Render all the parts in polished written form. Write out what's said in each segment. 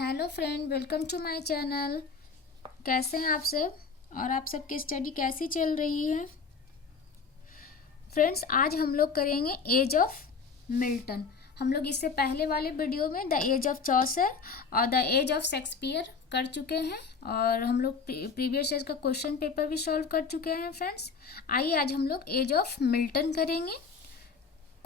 Hello friend, welcome to my channel. कैसे हैं आप सब और आप सबकी स्टडी कैसी चल रही है? फ्रेंड्स, आज हम लोग करेंगे एज ऑफ मिल्टन। हम लोग इससे पहले वाले वीडियो में द एज ऑफ चौसर और द एज ऑफ शेक्सपियर कर चुके हैं और हम लोग प्रीवियस ईयर का क्वेश्चन पेपर भी सॉल्व कर चुके हैं। फ्रेंड्स, आइए आज हम लोग एज ऑफ मिल्टन करेंगे।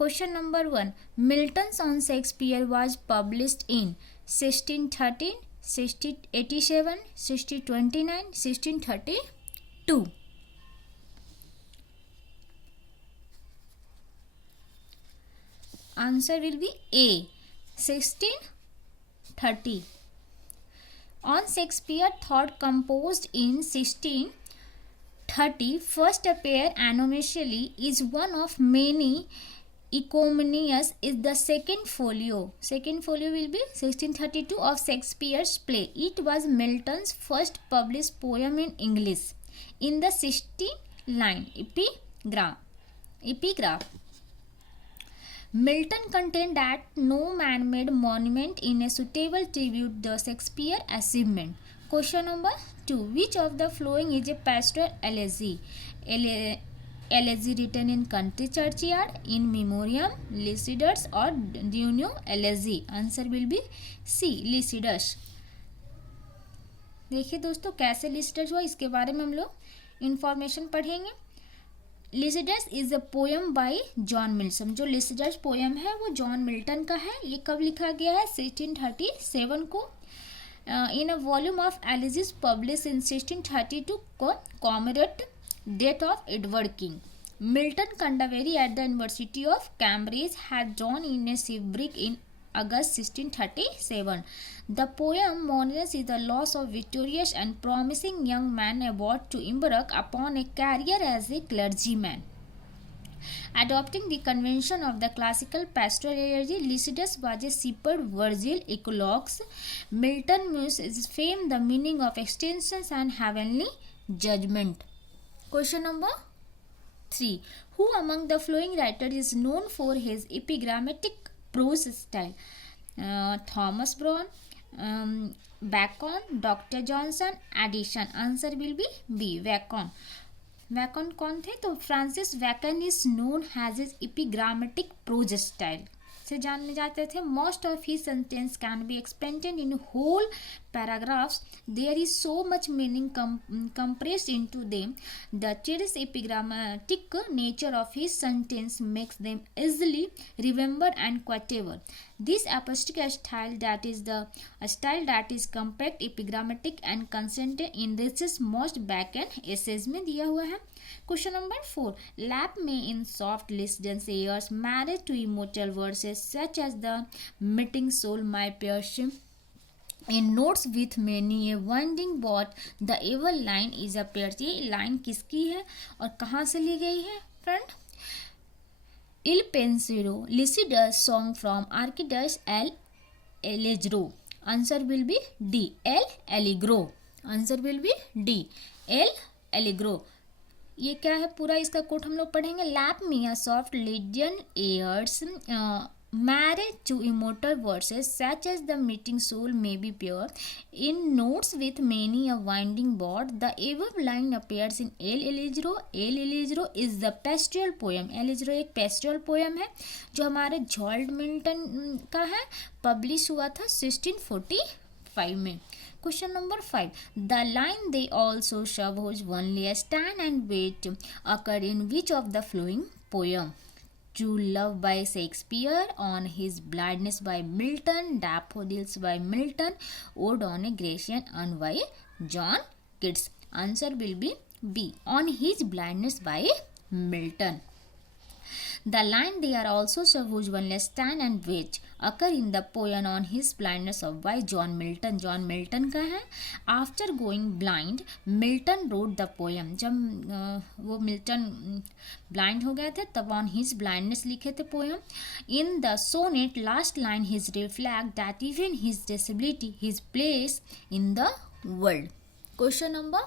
Question number 1. Milton's on Shakespeare was published in 1613, 1687, 1629, 1632. Answer will be A. 1630. On Shakespeare, thought composed in 1630 first appear anonymously is one of many. Economius is the second folio. Second folio will be 1632 of Shakespeare's play. It was Milton's first published poem in English. In the 16line epigraph. Milton contended that no man-made monument in a suitable tribute the Shakespeare achievement. Question number 2. Which of the following is a pastoral elegy? Elegy written in country churchyard, in memoriam, Lycidas or Duno elegy? Answer will be C. Lycidas. देखिए दोस्तों, कैसे Lycidas हुआ इसके बारे में हम लोग information पढ़ेंगे। Lycidas is a poem by John Milton. जो लिसिडस पोएम है वो जॉन मिल्टन का है। ये कब लिखा गया है? 1637 को। In a volume of elegies publish in 1632 को कॉमेरेट Death of Edward King. Milton Canterbury at the University of Cambridge had drawn in a shipwreck in August 1637. The poem mourns the loss of victorious and promising young man about to embark upon a career as a clergyman. Adopting the convention of the classical pastoral elegy, Lycidas was a shepherd Virgil eclogues. Milton mused fame the meaning of extensions and heavenly judgment. Question number 3. Who among the following writers is known for his epigrammatic prose style? Thomas Brown, Bacon, Dr. Johnson, Addison. Answer will be B. Bacon. Bacon कौन थे? तो Francis Bacon is known has his epigrammatic prose style से जाने जाते थे. Most of his sentence can be expanded in whole paragraphs. There is so much meaning compressed into them. The terse epigrammatic nature of his sentence makes them easily remembered and quotable. This apostolic style that is compact, epigrammatic and concentrated enriches most Bacon essays में दिया हुआ है. Question number 4. Lap me in soft listened airs married to immortal verses such as the meeting soul my passion in notes with many a winding but the evil line is a pair. ये line किसकी है और कहाँ से ली गई है friend? Il pensiero Lycidas song from Arcadius L. Allegro. Answer will be D. L. Allegro. Answer will be D. L. Allegro. ये क्या है? पूरा इसका कोट हम लोग पढ़ेंगे. Lap me a soft Lydian airs married to immortal verses such as the meeting soul may be pure in notes with many a winding board. The above line appears in El Allegro. El Allegro is the pastoral poem. Allegro एक pastoral poem है जो हमारे George Milton का है. Publish हुआ था 1645 में. Question number 5. The line they also suppose only a stand and wait occur in which of the following poem? True Love by Shakespeare, On His Blindness by Milton, Daffodils by Milton, Ode on a Grecian Urn by John Keats. Answer will be B. On His Blindness by Milton. The line they are also suppose only stand and wait occur in the poem On His Blindness of by John Milton. John Milton का है. After going blind, Milton wrote the poem. जब वो Milton blind हो गए थे तब On His Blindness लिखे थे poem. In the sonnet last line his reflect that even his disability his place in the world. Question number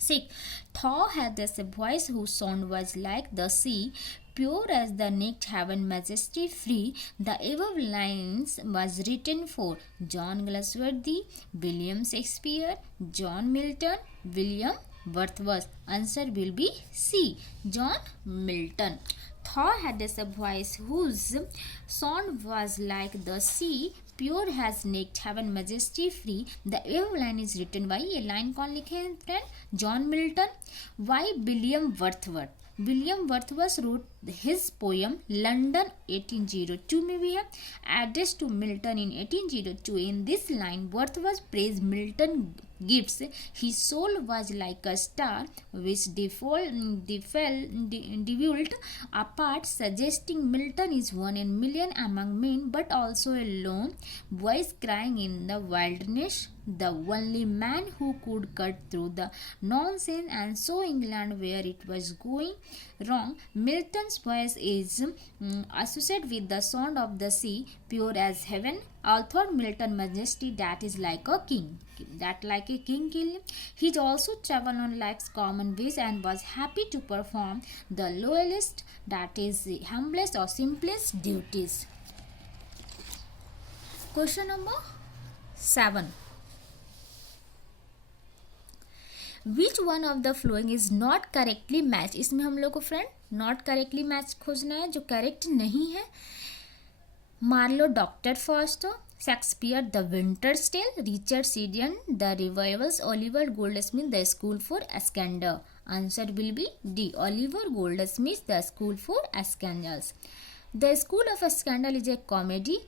6. Thor had this voice whose sound was like the sea pure as the naked heaven, majesty free. The above lines was written for John Galsworthy, William Shakespeare, John Milton, William Wordsworth. Answer will be C. John Milton. Thor had a voice whose sound was like the sea, pure has naked heaven, majesty free. The above line is written by, ये line कौन लिखे हैं friend? John Milton. Why? William Wordsworth. William Wordsworth wrote his poem London 1802 में भी है, addressed to Milton in 1802. In this line, Wordsworth praised Milton gifts. His soul was like a star which devolved apart, suggesting Milton is one in million among men, but also a lone voice crying in the wilderness, the only man who could cut through the nonsense and show England where it was going wrong. Milton's voice is associated with the sound of the sea, pure as heaven. Although Milton majesty that is like a king, that like a king kill. He also traveled on life's common ways and was happy to perform the lowest, that is humblest or simplest duties. Question number 7. Which one of the following is not correctly matched? इसमें हम लोग को friend not correctly match खोजना है, जो correct नहीं है. Marlowe Doctor Faustus, Shakespeare the winters Tale, Richard Sheridan the Rivals, Oliver Goldsmith the School for Scandal. Answer will be D. Oliver Goldsmith the School for Scandals. The School of Scandal is a comedy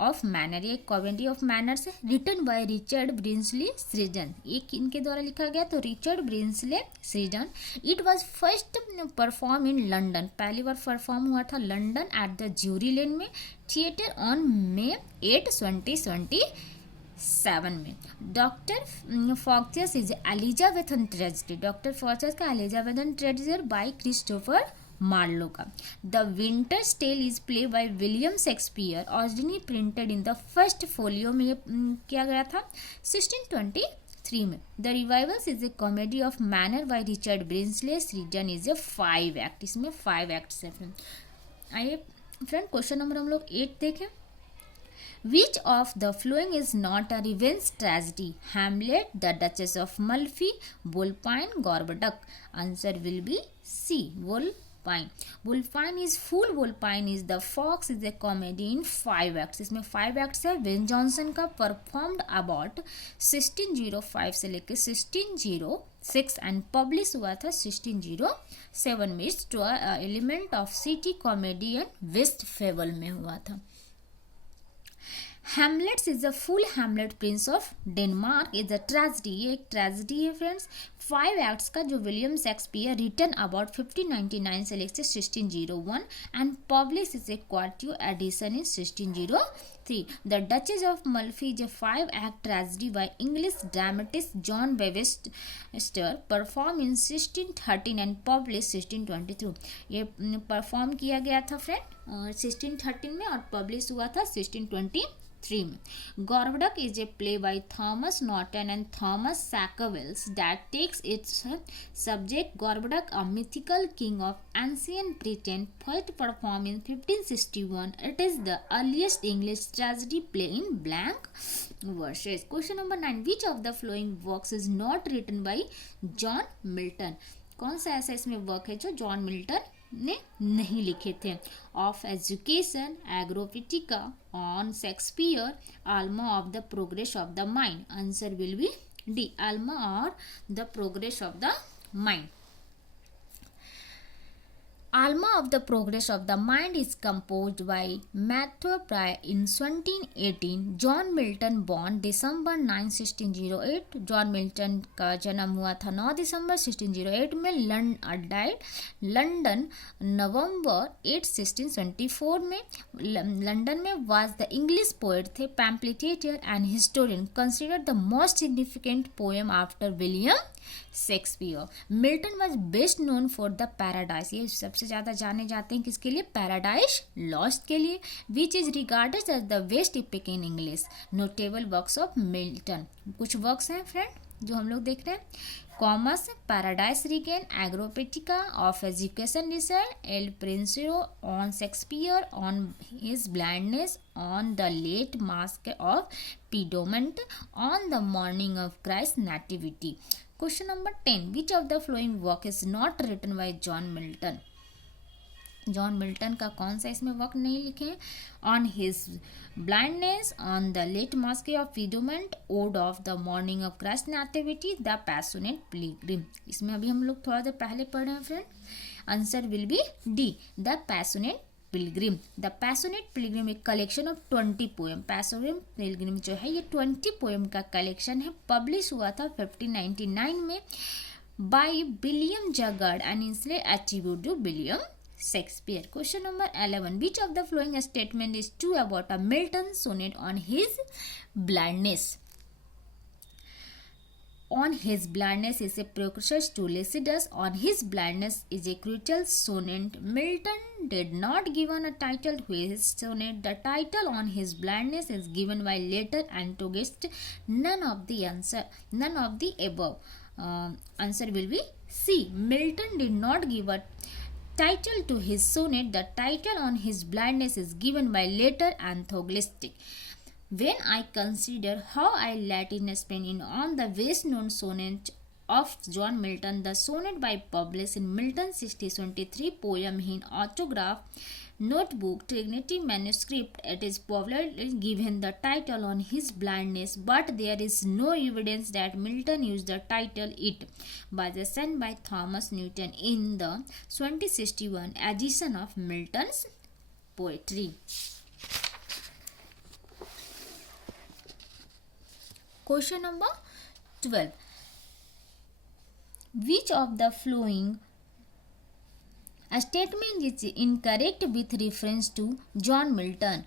of manner. ये comedy of manners है, written by Richard Brinsley Sheridan. एक इनके द्वारा लिखा गया तो Richard Brinsley Sheridan. It was first perform in London. पहली बार परफॉर्म हुआ था London at the jury lane में, थिएटर ऑन May 8, 2027 में. Doctor Faustus is Elizabethan tragedy. Doctor Faustus का Elizabethan tragedy by Christopher Marlowe का. The winters tale is play by William Shakespeare, originally printed in the first folio में ये किया गया था 1623 में. The revivals is a comedy of manner by Richard Brinsley Sheridan is a 5 act. इसमें 5 acts है friend. आइए फ्रेंड क्वेश्चन नंबर हम लोग 8 देखें. Which of the following is not a revenge tragedy? Hamlet, The Duchess of Malfi, Wolfine, Gorboduc. Answer will be C. Wolfine. Wolfine is Fool. Wolfine is the Fox is a comedy in 5 acts. इसमें 5 acts है. When Johnson का performed about 1605 से लेकर 1606 and publish हुआ था 1607 में. It's element of city comedy and west fable में हुआ था. Hamlet is a full. Hamlet Prince of Denmark is a tragedy. ये एक ट्रेजिडी है फ्रेंड्स. 5 एक्ट्स का जो विलियम शेक्सपियर रिटन अबाउट 1599 से लेकर 1601 and publish is a quarto edition in 1603. The Duchess of Malfi is a 5 act tragedy by English dramatist John Webster, perform in 1613 and publish 1622. ये perform किया गया था friend 1613 में और पब्लिश हुआ था 1623 में. Gorboduc is a play by Thomas Norton and Thomas Sackville that takes its subject Gorboduc, a mythical king of ancient Britain, first performed in 1561. It is the earliest English tragedy play in blank verses. Question number 9. Which of the following works is not written by John Milton? कौन सा ऐसा इसमें work है जो John Milton ने नहीं लिखे थे? Of education, Areopagitica, on Shakespeare, Alma of the progress of the mind. Answer will be D. Alma और the progress of the mind. Alma of the Progress of the Mind is composed by Matthew Prior in 1718. John Milton born December 9, 1608. John Milton का जन्म हुआ था 9 दिसंबर 1608 में. Died London November 8, 1624 में. London में. was the English poet थे, pamphleteer and historian, considered the most significant poem after William Shakespeare. Milton was best known for the Paradise. ये सबसे सबसे ज़्यादा जाने जाते हैं किसके लिए, पैराडाइज लॉस्ट के लिए, which is regarded as the best epic in English. Notable works of Milton, कुछ वर्क्स हैं फ्रेंड जो हम लोग देख रहे हैं, Comus, paradise regain, Areopagitica, of education research, Il Penseroso, on Shakespeare, on his blindness, on the late mask of Piedmont, on the morning of Christ nativity. Question number 10, which of the flowing work is not written by John Milton. John Milton का कौन सा इसमें work नहीं लिखे हैं, on his blindness, on the late mask of Piedmont, ode of the morning of Christ nativity, the passionate pilgrim. इसमें अभी हम लोग थोड़ा देर पहले पढ़ रहे हैं friend, answer will be D, the passionate pilgrim. The passionate pilgrim एक collection of 20 poem, passionate pilgrim जो है ये 20 पोएम का कलेक्शन है, पब्लिश हुआ था 1599 में बाय विलियम जगार्ड एंड इसलिए attribute to William Shakespeare. Question number 11. Which of the following statement is true about a Milton sonnet on his blindness? On his blindness is a precursor to Lycidas. On his blindness is a crucial sonnet. Milton did not given a title to his sonnet. The title on his blindness is given by later antagonist. None of the above. Answer will be C. Milton did not give a title to his sonnet. The title on his blindness is given by later antagonistic. When I consider how I let in opinion on the best known sonnet of John Milton, the sonnet by published in Milton's 1623 poem in autograph notebook Trinity manuscript, it is popularly given the title on his blindness, but there is no evidence that Milton used the title it by the sent by Thomas Newton in the 2061 edition of Milton's poetry. Question number 12. Which of the following a statement is incorrect with reference to John Milton?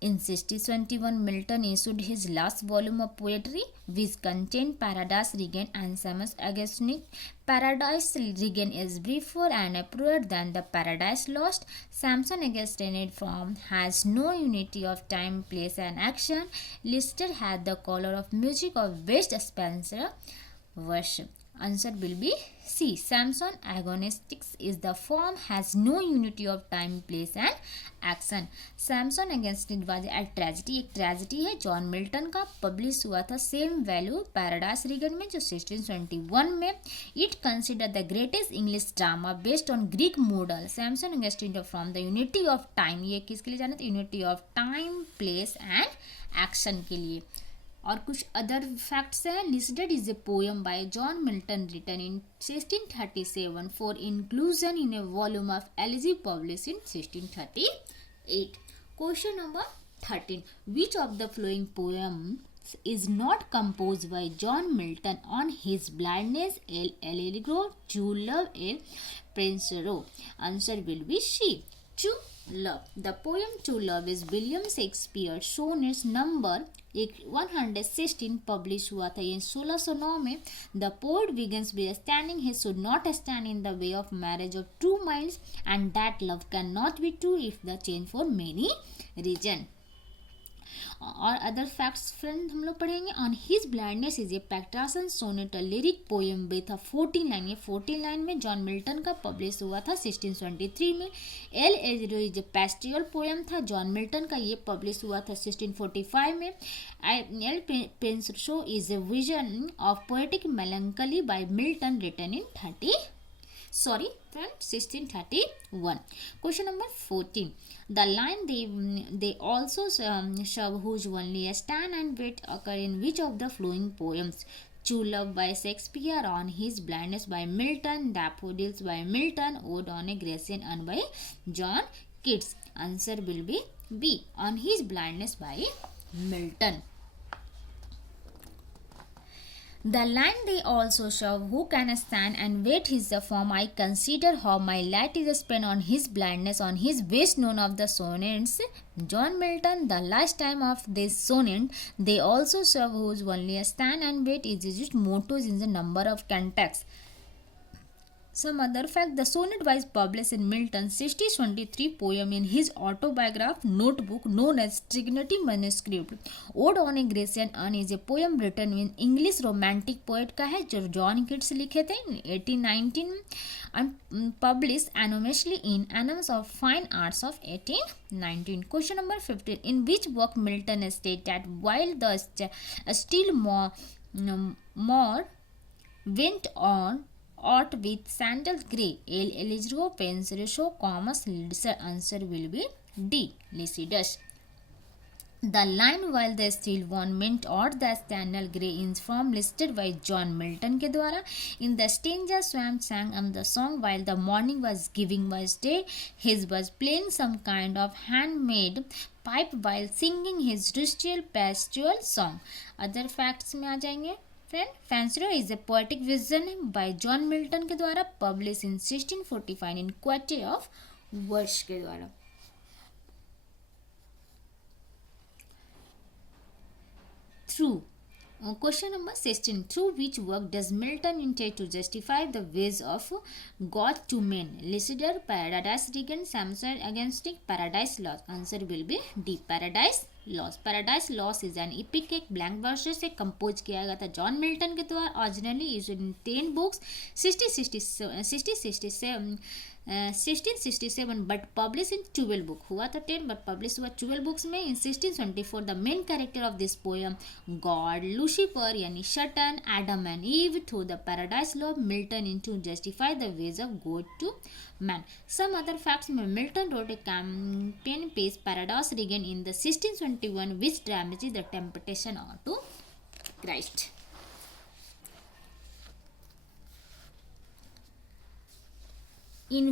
In 1621, Milton issued his last volume of poetry, which contained Paradise Regained and Samus Augustinic. Paradise Regained is briefer and appropriate than the Paradise Lost. Samson Augustinic form has no unity of time, place, and action. Listed had the color of music of West Spencer verse. Answer will be C. Samson agonistics is the form has no unity of time, place and action. Samson Agonistic was a tragedy, एक tragedy है John Milton का, publish हुआ था same value paradise Reagan में जो 1621 में। It consider the greatest English drama based on Greek model. Samson Agonistes from the unity of time, ये किसके लिए जाना था, unity of time, place and action के लिए। और कुछ अदर फैक्ट्स हैं, listed is a poem by John Milton written in 1637 for inclusion in a volume of elegy publish in 1638। Question number 13, which of the following poem is not composed by John Milton on his blindness? El Allegro, True Love, El Pensero. Answer will be C. True Love. The poem True Love is William Shakespeare sonnets number 116 publish हुआ था ये 1609 में। The poet begins by standing he should not stand in the way of marriage of two minds and that love cannot be true if the change for many reasons. और other facts friend हम लोग पढ़ेंगे। On his blindness is a Petrarchan sonnet lyric poem with 14 line, ये 14 line में John Milton का publish हुआ था 1623 में। L'Allegro is a pastoral poem था जॉन मिल्टन का, ये पब्लिश हुआ था 1645 में। Il Penseroso is a vision of poetic melancholy by Milton written in 1631. Question number 14. The line they also serve whose only a stand and wait occur in which of the following poems? True Love by Shakespeare, On His Blindness by Milton, Daffodils by Milton, Ode on a Grecian Urn by John Keats. Answer will be B. On His Blindness by Milton. The line they also show who can stand and wait is the form I consider how my light is spent on his blindness on his best known of the sonnets John Milton. The last time of this sonnet they also serve whose only a stand and wait is used mottos in the number of contexts. Some other fact, the sonnet was published in Milton's 1623 poem in his autobiograph notebook known as Trinity Manuscript. Ode on a Grecian Urn is a poem written in English romantic poet का है जो John Keats लिखे थे 1819 and published anonymously in Annals of Fine Arts of 1819. Question number 15. In which work Milton stated that while the still more went on Art with sandal grey, Eligro pens ratio, commas, answer will be D. Lycidas. The line while the still one meant or the sandal grey is from listed by John Milton के द्वारा. In the stranger swam sang the song while the morning was giving was day. His was playing some kind of handmade pipe while singing his ritual pastoral song. Other facts में आ जाएंगे. Friend Penseroso is a poetic vision by John Milton के द्वारा publish in 1645 in quarter of वर्ष के द्वारा. Through question number 16. Through which work does Milton intend to justify the ways of God to men? Lycidas, paradise regain, Samson Agonistes, paradise lost. Answer will be D. Paradise lost. Paradise lost is an epic एक blank verse से compose किया गया था John Milton के द्वारा. Originally use in 10 books 1667 but publish in 12 book. हुआ था 10 but publish हुआ 12 बुक्स में. In 1624 the main character of this poem God Lucifer यानी Satan Adam and Eve through the paradise लॉ Milton in to justify the ways of God to man. Some other facts, Milton wrote a campaign piece Paradox Regan in the 1621 which dramatises the temptation to Christ. In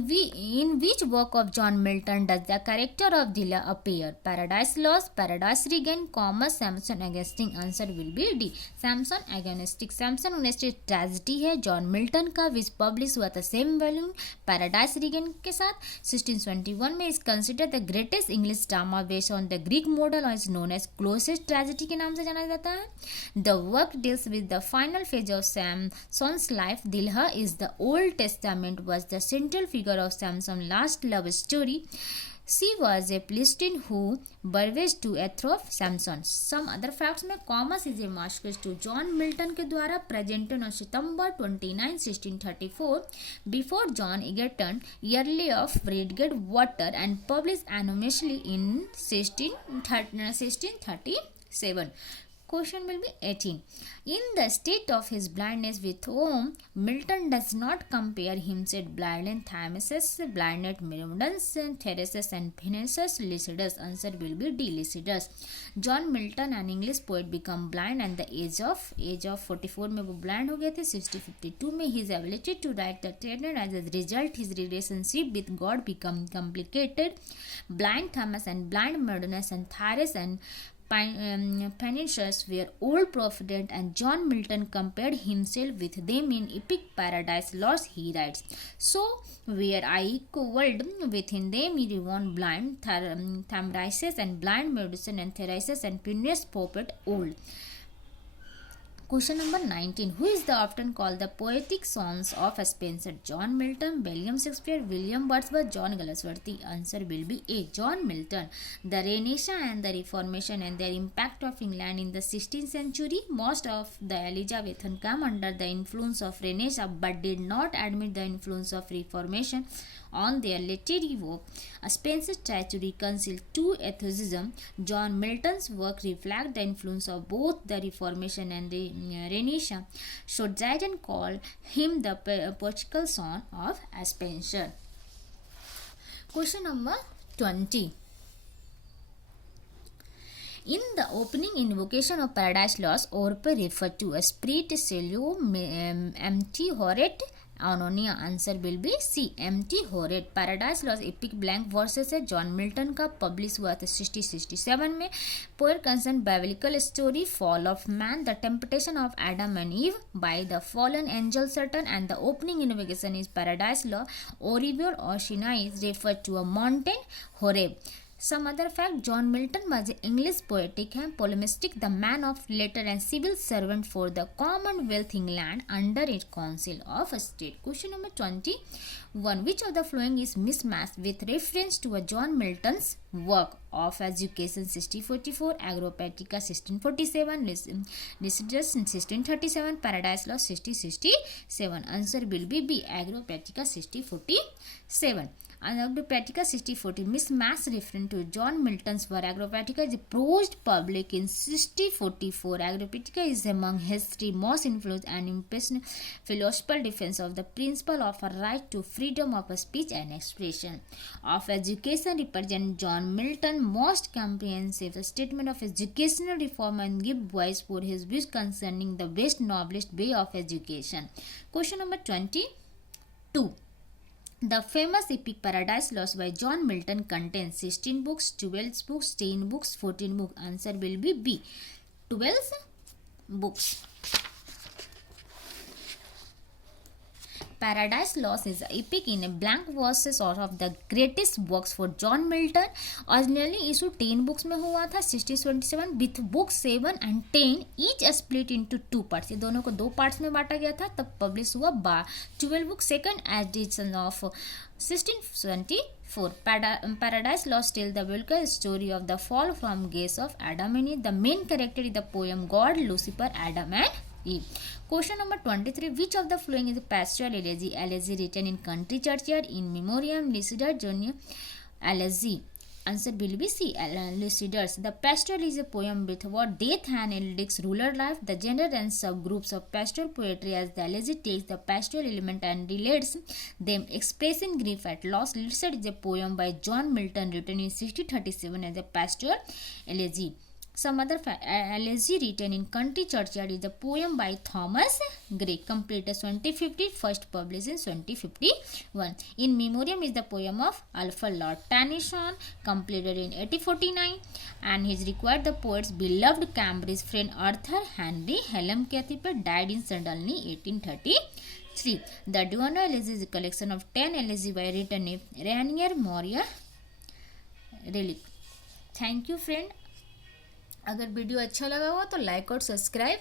which work of John Milton does the character of Dilla appear? Paradise Lost, Paradise Regained, Samson Agonistic. Answer will be D. Samson Agonistic. Samson Agonistic tragedy है John Milton का विच publish हुआ था same volume paradise Reagan के साथ 1621 में. Is consider the greatest English drama based on the Greek model और is known as closest tragedy के नाम से जाना जाता है. The work deals with the final phase of Samson's life. Delilah is the old testament was the central figure of Samson's last love story. She was a Philistine who betrayed to Athrof Samson. Some other facts में Comus is a masque to John Milton के द्वारा presented on सितंबर 29, 1634 before John Egerton early of Bridgewater and publish anonymously in 1637. Question will be 18. In the state of his blindness with whom Milton does not compare himself blinded Thymesis, blinded Myrmidons, Theresus and Phineas Lycidas. Answer will be D. Lycidas. John Milton, an English poet, become blind at the age of 44 में वो blind हो गए थे. 1652 में his ability to write the Trinity as a result his relationship with God become complicated. Blind Thomas and blind Myrmidons and Theresus and Phineas were old prophets and John Milton compared himself with them in epic Paradise Lost. He writes, so where I equaled within them he won blind Thamrises and blind Medicine and Theresis and Phineas prophet old. Question number 19. Who is the often called the poetic sons of Spenser? John Milton, William Shakespeare, William Wordsworth, John Galsworthy. Answer will be A. John Milton. The Renaissance and the Reformation and their impact of England in the 16th century. Most of the Elizabethan come under the influence of Renaissance but did not admit the influence of Reformation on their literary work. Spencer tried to reconcile two atheism. John Milton's work reflects the influence of both the Reformation and the Renaissance. So Dryden called him the poetical son of Spencer. Question number 20. In the opening invocation of Paradise Lost, Orpe referred to a spirit cello empty horrid Anonia. Answer will be C. Empty horrid. Paradise Lost epic blank verses है John Milton का publish हुआ था 1667 में. Poet concern biblical story fall of man, the temptation of Adam and Eve by the fallen angel Satan, and the opening invocation is Paradise Law. Orivor or Sinai is referred to a mountain Horeb. Some other fact, John Milton was an English poetic and polemistic, the man of letter and civil servant for the Commonwealth England under its Council of State. Question number 21. Which of the following is mismatched with reference to a John Milton's work of education 1644, Agropatica 1647, Lycidas 1637, Paradise Lost 1667. Answer will be B, Agropatica 1647. Agropatica 1640 mismatched reference to John Milton's work. Agropatica is prosed public in 1644. Agropatica is among history's most influential and impressive philosophical defense of the principle of a right to freedom of speech and expression. Of education represent John Milton's most comprehensive statement of educational reform and give voice for his views concerning the best noblest way of education. Question number 22. The famous epic Paradise Lost by John Milton contains 16 books, 12 books, 10 books, 14 books. Answer will be B, 12 books. Paradise Lost is an epic in a blank verses of the greatest works for John Milton. Originally issued 10 books में हुआ था 1627 with books 7 and 10 each split into 2 parts. ये दोनों को 2 parts में बांटा गया था, तब पब्लिश हुआ 12 book second edition of 1624. Paradise Lost tells the biblical story of the fall from grace of Adam and Eve. The main character is the poem God, Lucifer, Adam and Eve. Question number 23. Which of the following is a pastoral elegy? Elegy written in country churchyard in memoriam Lycidas Junior elegy. Answer will be C, Lycidas. The pastoral is a poem with about death and eldicts rural life. The genre and subgroups of pastoral poetry as the elegy takes the pastoral element and relates them, expressing grief at loss. Lycidas is a poem by John Milton written in 1637 as a pastoral elegy. Some other elegy written in country churchyard is a poem by Thomas Gray, completed 2050, first published in 2051. In memoriam is the poem of Alpha Lord Tennyson, completed in 1849, and his required the poet's beloved Cambridge friend Arthur Henry Hallam Cathypet died in suddenly 1833. The Duono elegy is a collection of 10 elegies by written in Rainier Moria Relic. Thank you friend. अगर video अच्छा लगा हो तो like और subscribe